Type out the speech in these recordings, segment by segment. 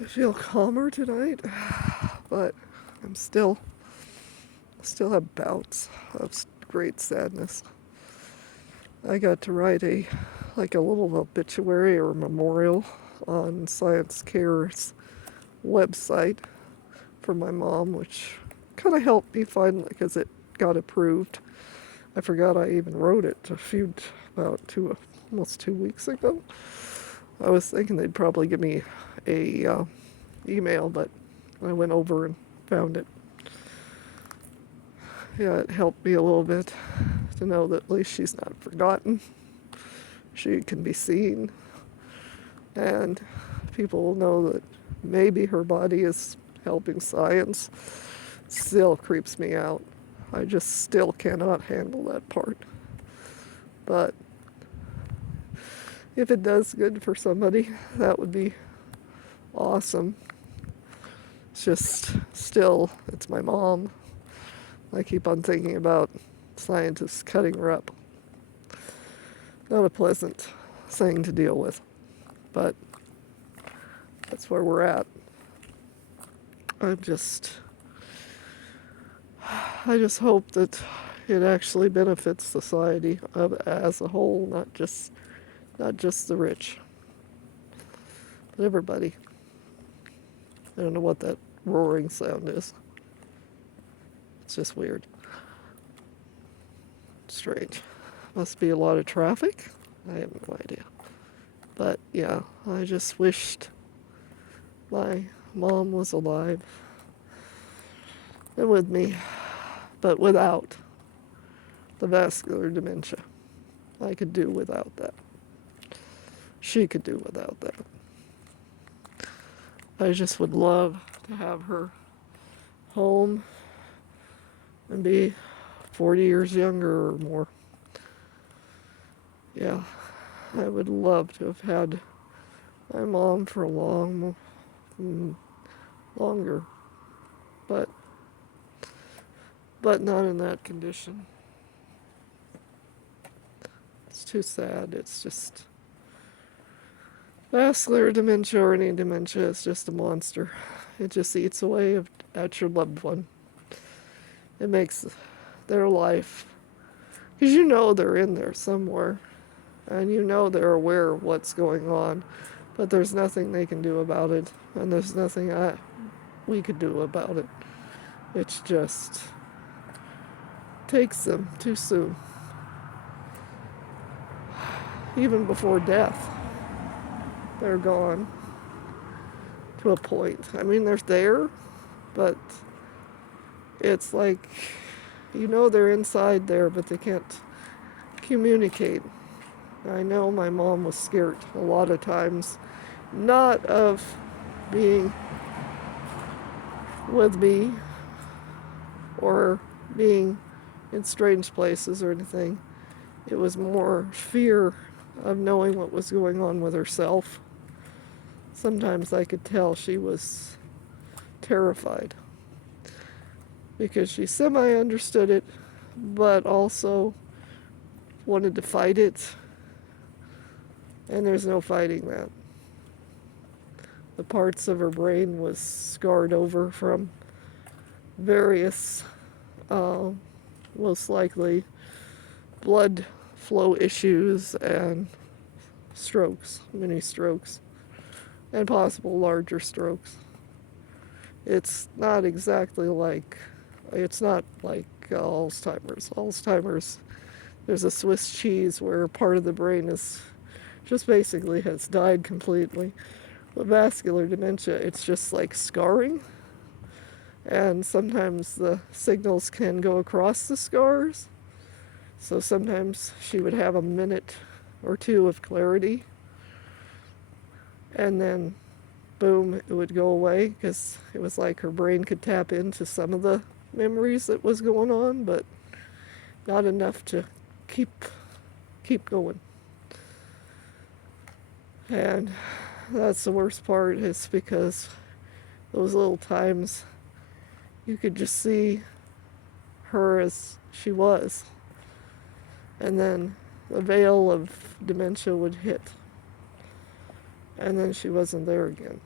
I feel calmer tonight, but I'm still have bouts of great sadness. I got to write a little obituary or memorial on Science Care's website for my mom, which kind of helped me finally because it got approved. I forgot I even wrote it almost 2 weeks ago. I was thinking they'd probably give me a email, but I went over and found it. Yeah, it helped me a little bit to know that at least she's not forgotten. She can be seen, and people will know that maybe her body is helping science. Still creeps me out. I just still cannot handle that part. But if it does good for somebody, that would be awesome. It's just still, it's my mom. I keep on thinking about scientists cutting her up. Not a pleasant thing to deal with, but that's where we're at. I'm just, I just hope that it actually benefits society as a whole, not just the rich, but everybody. I don't know what that roaring sound is. It's just weird. Strange. Must be a lot of traffic? I have no idea. But yeah, I just wished my mom was alive and with me, but without the vascular dementia. I could do without that. She could do without that. I just would love to have her home and be 40 years younger or more. Yeah, I would love to have had my mom for longer, but not in that condition. It's too sad. It's just vascular dementia or any dementia is just a monster. It just eats away at your loved one. It makes their life, because you know they're in there somewhere, and you know they're aware of what's going on, but there's nothing they can do about it, and there's nothing we could do about it. It's just takes them too soon, even before death. They're gone to a point. I mean, they're there, but it's like, you know, they're inside there, but they can't communicate. I know my mom was scared a lot of times, not of being with me or being in strange places or anything. It was more fear of knowing what was going on with herself. Sometimes I could tell she was terrified because she semi understood it, but also wanted to fight it, and there's no fighting that. The parts of her brain was scarred over from various, uh, most likely, blood flow issues and strokes, mini strokes, and possible larger strokes. It's not exactly like, it's not like Alzheimer's. Alzheimer's, there's a Swiss cheese where part of the brain is just basically has died completely. With vascular dementia, it's just like scarring, and sometimes the signals can go across the scars. So sometimes she would have a minute or two of clarity, and then boom, it would go away because it was like her brain could tap into some of the memories that was going on, but not enough to keep going. And that's the worst part, is because those little times you could just see her as she was, and then the veil of dementia would hit, and then she wasn't there again.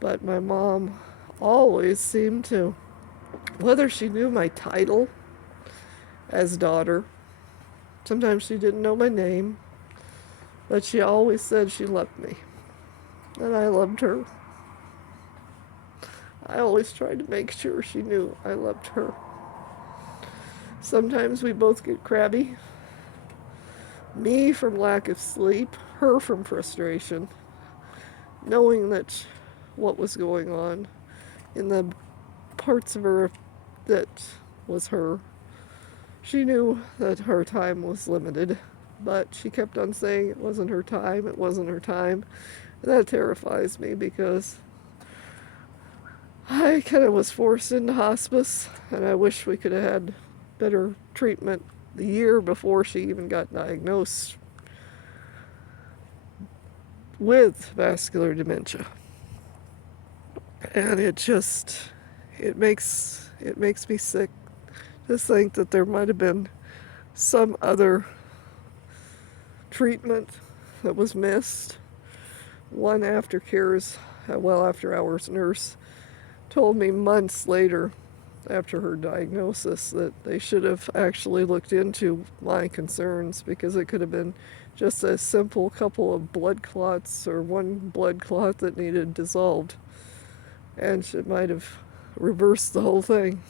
But my mom always seemed to, whether she knew my title as daughter, sometimes she didn't know my name, but she always said she loved me. And I loved her. I always tried to make sure she knew I loved her. Sometimes we both get crabby. Me from lack of sleep, her from frustration, knowing that what was going on in the parts of her that was her. She knew that her time was limited, but she kept on saying it wasn't her time, it wasn't her time. And that terrifies me because I kind of was forced into hospice, and I wish we could have had better treatment the year before she even got diagnosed with vascular dementia. And it makes me sick to think that there might have been some other treatment that was missed. One after hours nurse told me months later after her diagnosis that they should have actually looked into my concerns, because it could have been just a simple couple of blood clots or one blood clot that needed dissolved, and it might have reversed the whole thing.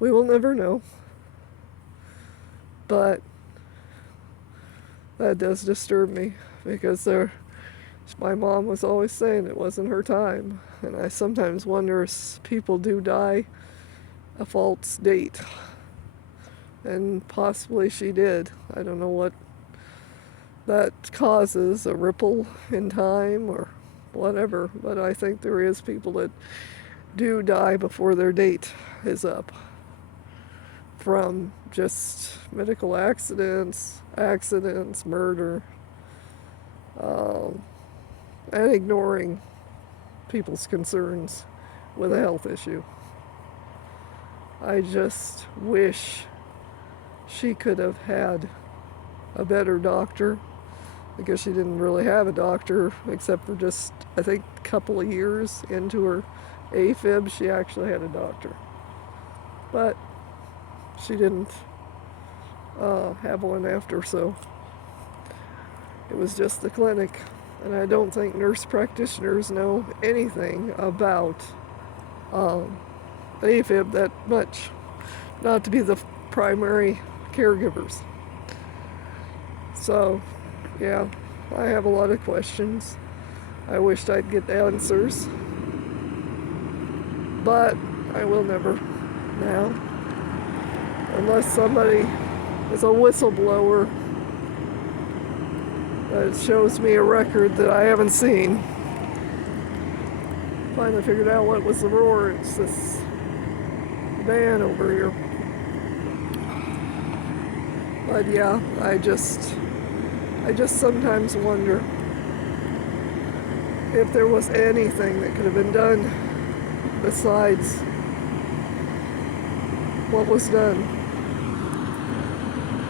We will never know, but that does disturb me, because my mom was always saying it wasn't her time, and I sometimes wonder if people do die a false date, and possibly she did. I don't know what that causes, a ripple in time or whatever, but I think there is people that do die before their date is up from just medical accidents, murder, and ignoring people's concerns with a health issue. I just wish she could have had a better doctor, because she didn't really have a doctor except for just, I think, a couple of years into her AFib, she actually had a doctor. But she didn't have one after, so it was just the clinic. And I don't think nurse practitioners know anything about AFib that much, not to be the primary caregivers. So, yeah, I have a lot of questions. I wished I'd get answers, but I will never now, unless somebody is a whistleblower that shows me a record that I haven't seen. Finally figured out what was the roar. It's this van over here. But yeah, I just sometimes wonder if there was anything that could have been done besides what was done.